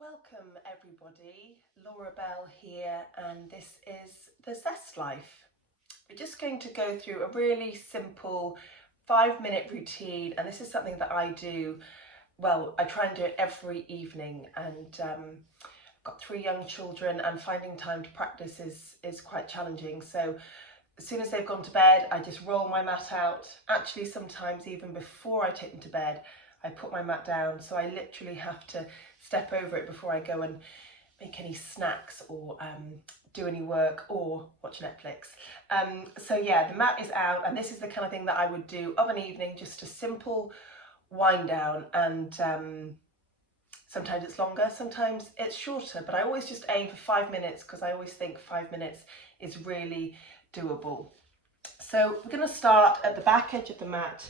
Welcome everybody, Laura Bell here, and this is the Zest Life. We're just going to go through a really simple 5-minute routine, and this is something that I do, well, I try and do it every evening, and I've got 3 young children and finding time to practice is quite challenging. So as soon as they've gone to bed, I just roll my mat out. Actually, sometimes even before I take them to bed, I put my mat down, so I literally have to step over it before I go and make any snacks or do any work or watch Netflix. So yeah, the mat is out, and this is the kind of thing that I would do of an evening, just a simple wind down, and sometimes it's longer, sometimes it's shorter, but I always just aim for 5 minutes because I always think 5 minutes is really doable. So we're going to start at the back edge of the mat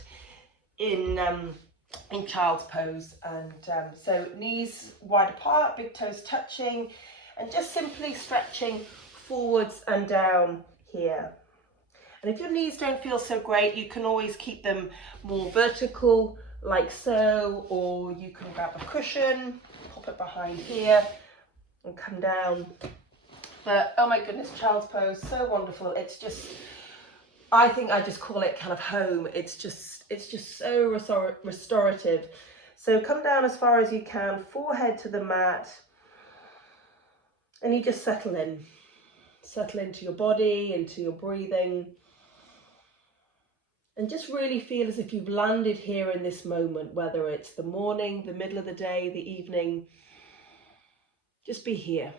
in child's pose, and so knees wide apart, big toes touching, and just simply stretching forwards and down here. And if your knees don't feel so great, you can always keep them more vertical like so, or you can grab a cushion, pop it behind here and come down. But oh my goodness, child's pose, so wonderful. It's just, I think I just call it kind of home. It's just so restorative. So come down as far as you can, forehead to the mat, and you just settle into your body, into your breathing, and just really feel as if you've landed here in this moment, whether it's the morning, the middle of the day, the evening. Just be here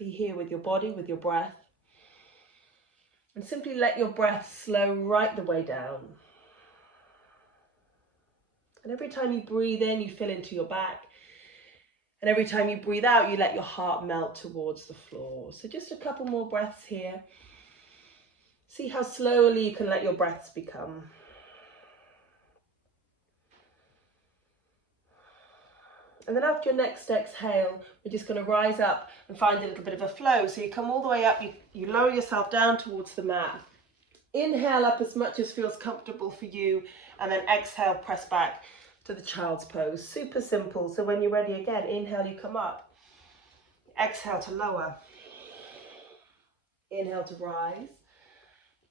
with your body, with your breath. And simply let your breath slow right the way down. And every time you breathe in, you fill into your back. And every time you breathe out, you let your heart melt towards the floor. So just a couple more breaths here. See how slowly you can let your breaths become. And then after your next exhale, we're just going to rise up and find a little bit of a flow. So you come all the way up, you lower yourself down towards the mat. Inhale up as much as feels comfortable for you, and then exhale, press back to the child's pose. Super simple. So when you're ready again, inhale, you come up. Exhale to lower. Inhale to rise.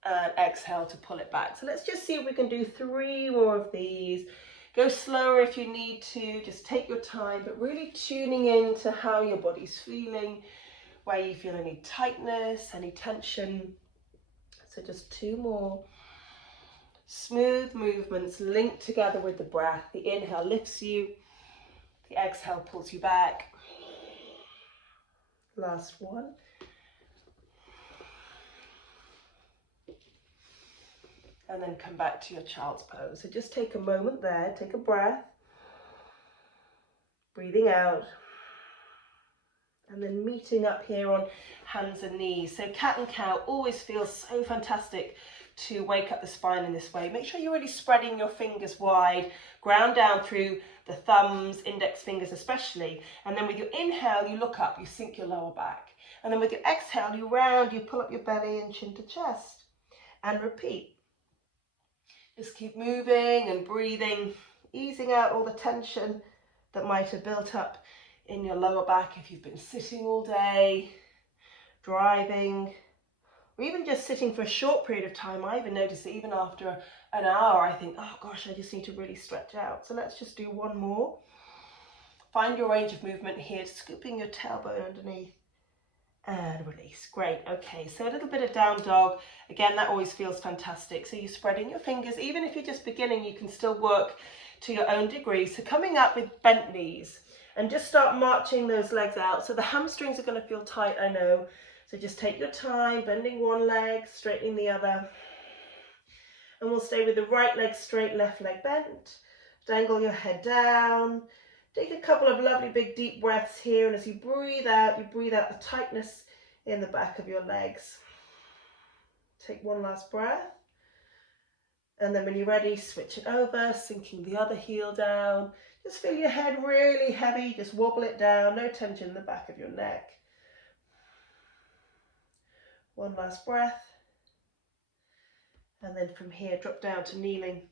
And exhale to pull it back. So let's just see if we can do 3 more of these. Go slower if you need to, just take your time, but really tuning in to how your body's feeling, where you feel any tightness, any tension. So just 2 more. Smooth movements linked together with the breath. The inhale lifts you, the exhale pulls you back. Last one. And then come back to your child's pose. So just take a moment there, take a breath, breathing out, and then meeting up here on hands and knees. So cat and cow always feels so fantastic to wake up the spine in this way. Make sure you're really spreading your fingers wide, ground down through the thumbs, index fingers especially, and then with your inhale you look up, you sink your lower back, and then with your exhale you round, you pull up your belly and chin to chest, and repeat. Just keep moving and breathing, easing out all the tension that might have built up in your lower back if you've been sitting all day, driving, or even just sitting for a short period of time. I even notice that even after an hour, I think, oh gosh, I just need to really stretch out. So let's just do 1 more. Find your range of movement here, scooping your tailbone underneath and release. Great. Okay, so a little bit of down dog. Again, that always feels fantastic. So you're spreading your fingers. Even if you're just beginning, you can still work to your own degree. So coming up with bent knees and just start marching those legs out. So the hamstrings are going to feel tight, I know. So just take your time, bending one leg, straightening the other. And we'll stay with the right leg straight, left leg bent. Dangle your head down. Take a couple of lovely big deep breaths here, and as you breathe out the tightness in the back of your legs. Take 1 last breath. And then when you're ready, switch it over, sinking the other heel down. Just feel your head really heavy, just wobble it down, no tension in the back of your neck. 1 last breath. And then from here, drop down to kneeling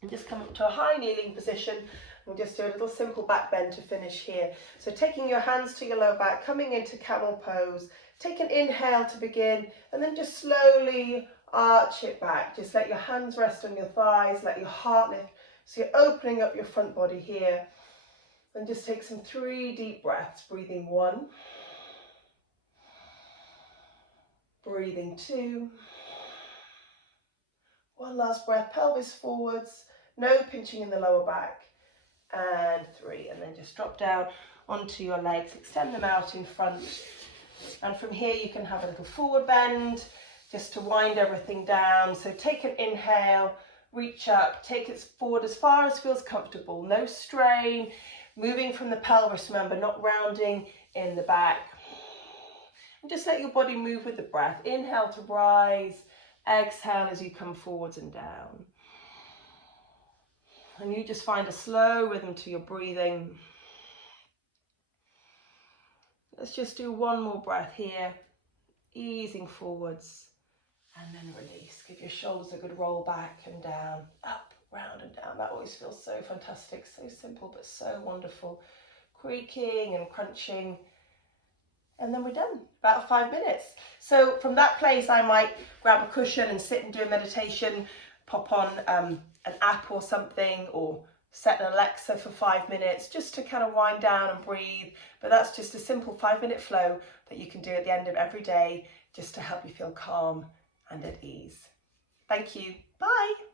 And just come up to a high kneeling position. We'll just do a little simple back bend to finish here. So taking your hands to your lower back, coming into camel pose. Take an inhale to begin, and then just slowly arch it back. Just let your hands rest on your thighs, let your heart lift. So you're opening up your front body here. And just take some 3 deep breaths. Breathing 1. Breathing 2. One last breath, pelvis forwards, no pinching in the lower back. And 3, and then just drop down onto your legs, extend them out in front. And from here you can have a little forward bend, just to wind everything down. So take an inhale, reach up, take it forward as far as feels comfortable, no strain, moving from the pelvis, remember, not rounding in the back. And just let your body move with the breath. Inhale to rise, exhale as you come forwards and down. And you just find a slow rhythm to your breathing. Let's just do one more breath here, easing forwards, and then release. Give your shoulders a good roll back and down, up, round and down. That always feels so fantastic, so simple, but so wonderful. Creaking and crunching. And then we're done, about 5 minutes. So from that place, I might grab a cushion and sit and do a meditation, pop on an app or something, or set an Alexa for 5 minutes, just to kind of wind down and breathe. But that's just a simple 5-minute flow that you can do at the end of every day, just to help you feel calm and at ease. Thank you. Bye.